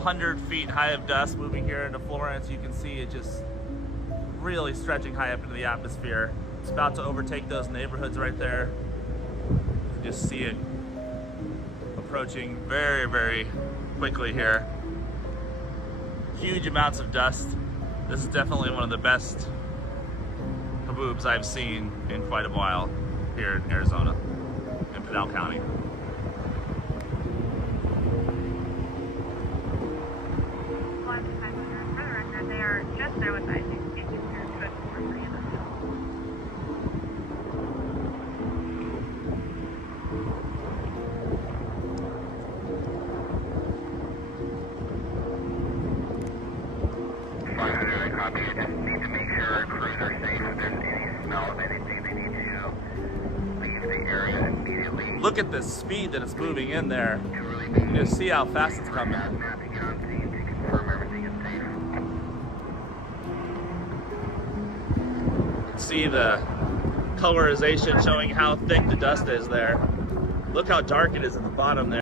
several hundred feet high of dust moving here into Florence. You can see it just really stretching high up into the atmosphere. It's about to overtake those neighborhoods right there. You can just see it approaching very, very quickly here. Huge amounts of dust. This is definitely one of the best haboobs I've seen in quite a while here in Arizona, in Pinal County. They are just there with I think copy. I just need to make sure our crews are safe. If there's any smell of anything, they need to leave the area immediately. Look at the speed that it's moving in there. You just see how fast it's coming. Mapping on scene to confirm everything is safe. See the colorization showing how thick the dust is there. Look how dark it is at the bottom there.